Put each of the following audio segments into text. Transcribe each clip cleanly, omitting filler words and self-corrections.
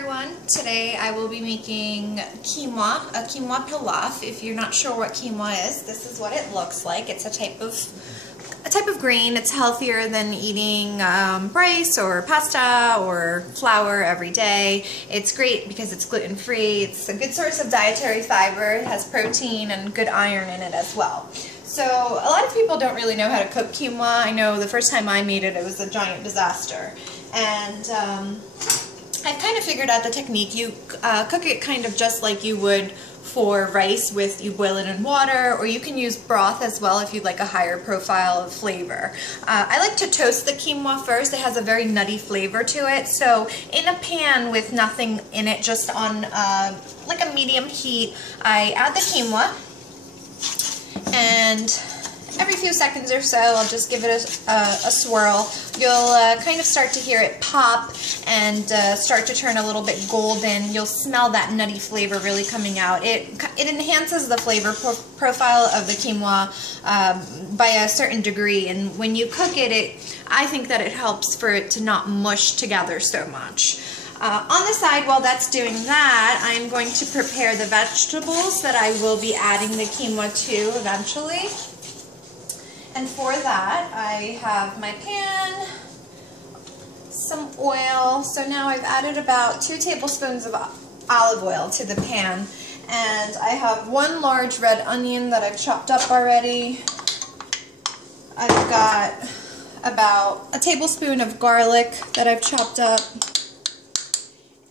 everyone. Today I will be making a quinoa pilaf. If you're not sure what quinoa is, this is what it looks like. It's a type of grain. It's healthier than eating rice or pasta or flour every day. It's great because it's gluten-free. It's a good source of dietary fiber. It has protein and good iron in it as well. So a lot of people don't really know how to cook quinoa. I know the first time I made it, it was a giant disaster. And I've kind of figured out the technique. You cook it kind of just like you would for rice, you boil it in water, or you can use broth as well if you'd like a higher profile of flavor. I like to toast the quinoa first. It has a very nutty flavor to it. So in a pan with nothing in it, just on like a medium heat, I add the quinoa, and every few seconds or so I'll just give it a swirl. You'll kind of start to hear it pop and start to turn a little bit golden. You'll smell that nutty flavor really coming out. It enhances the flavor profile of the quinoa by a certain degree, and when you cook it, I think that it helps for it to not mush together so much. On the side, while that's doing that, I'm going to prepare the vegetables that I will be adding the quinoa to eventually. And for that, I have my pan, some oil. So now I've added about 2 tablespoons of olive oil to the pan. And I have 1 large red onion that I've chopped up already. I've got about a tablespoon of garlic that I've chopped up.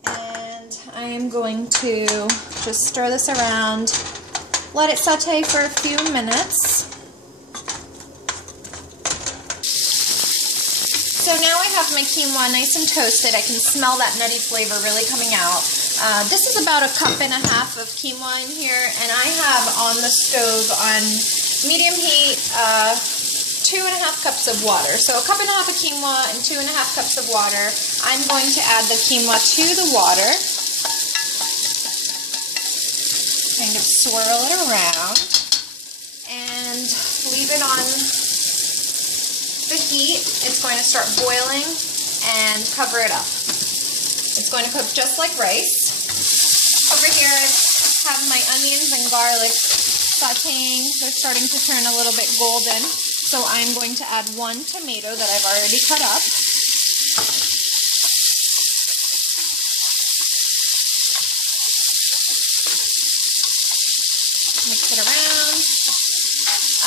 And I am going to just stir this around, let it saute for a few minutes. So now I have my quinoa nice and toasted. I can smell that nutty flavor really coming out. This is about 1.5 cups of quinoa in here, and I have on the stove on medium heat 2.5 cups of water. So 1.5 cups of quinoa and 2.5 cups of water. I'm going to add the quinoa to the water. Kind of swirl it around and leave it on the heat. It's going to start boiling and cover it up. It's going to cook just like rice. Over here I have my onions and garlic sauteing. They're starting to turn a little bit golden. So I'm going to add 1 tomato that I've already cut up. Mix it around.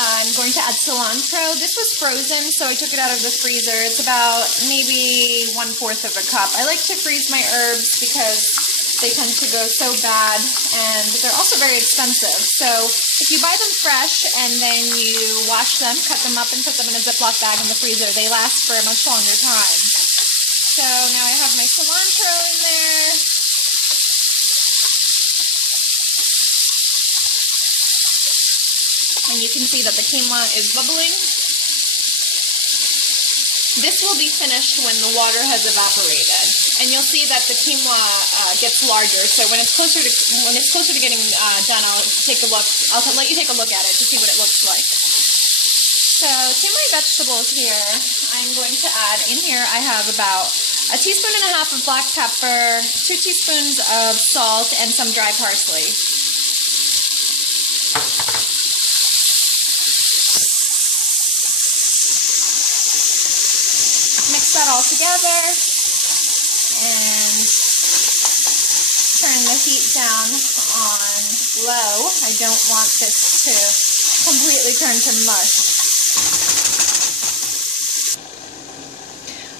I'm going to add cilantro. This was frozen, so I took it out of the freezer. It's about maybe 1/4 of a cup. I like to freeze my herbs because they tend to go so bad, and they're also very expensive. So if you buy them fresh and then you wash them, cut them up, and put them in a Ziploc bag in the freezer, they last for a much longer time. So now I have my cilantro in there. And you can see that the quinoa is bubbling. This will be finished when the water has evaporated, and you'll see that the quinoa gets larger. So when it's closer to getting done, I'll take a look. I'll let you take a look at it to see what it looks like. So to my vegetables here, I'm going to add in here. I have about 1.5 teaspoons of black pepper, 2 teaspoons of salt, and some dry parsley. Mix that all together and turn the heat down on low. I don't want this to completely turn to mush.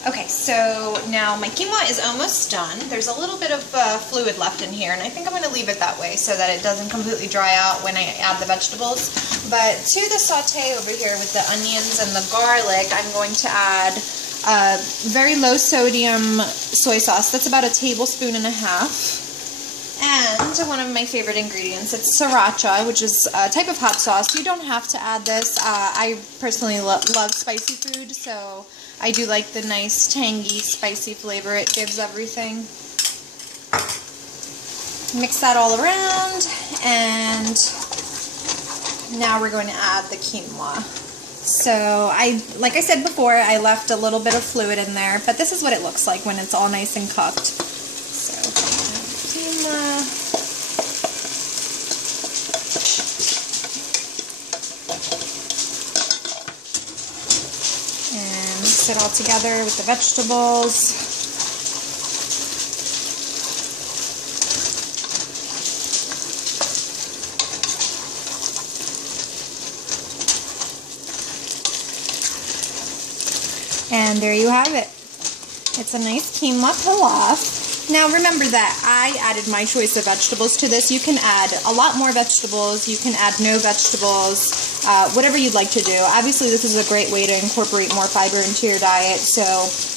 Okay, so now my quinoa is almost done. There's a little bit of fluid left in here, and I think I'm going to leave it that way so that it doesn't completely dry out when I add the vegetables. But to the saute over here with the onions and the garlic, I'm going to add very low sodium soy sauce. That's about 1.5 tablespoons. And one of my favorite ingredients, it's sriracha, which is a type of hot sauce. You don't have to add this. I personally love spicy food, so I do like the nice tangy spicy flavor it gives everything. Mix that all around, and now we're going to add the quinoa. So like I said before, I left a little bit of fluid in there, but this is what it looks like when it's all nice and cooked. So quinoa. And mix it all together with the vegetables. And there you have it. It's a nice quinoa pilaf. Now remember that I added my choice of vegetables to this. You can add a lot more vegetables. You can add no vegetables, whatever you'd like to do. Obviously this is a great way to incorporate more fiber into your diet,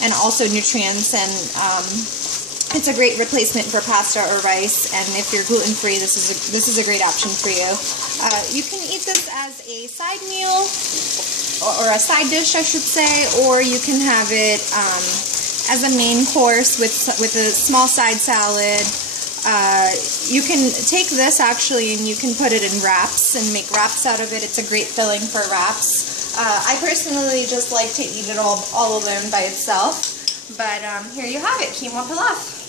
and also nutrients, and it's a great replacement for pasta or rice. And if you're gluten-free, this is a great option for you. You can eat this as a side meal, or a side dish, I should say, or you can have it as a main course with a small side salad. You can take this actually and you can put it in wraps and make wraps out of it. It's a great filling for wraps. I personally just like to eat it all alone by itself. But here you have it, quinoa pilaf.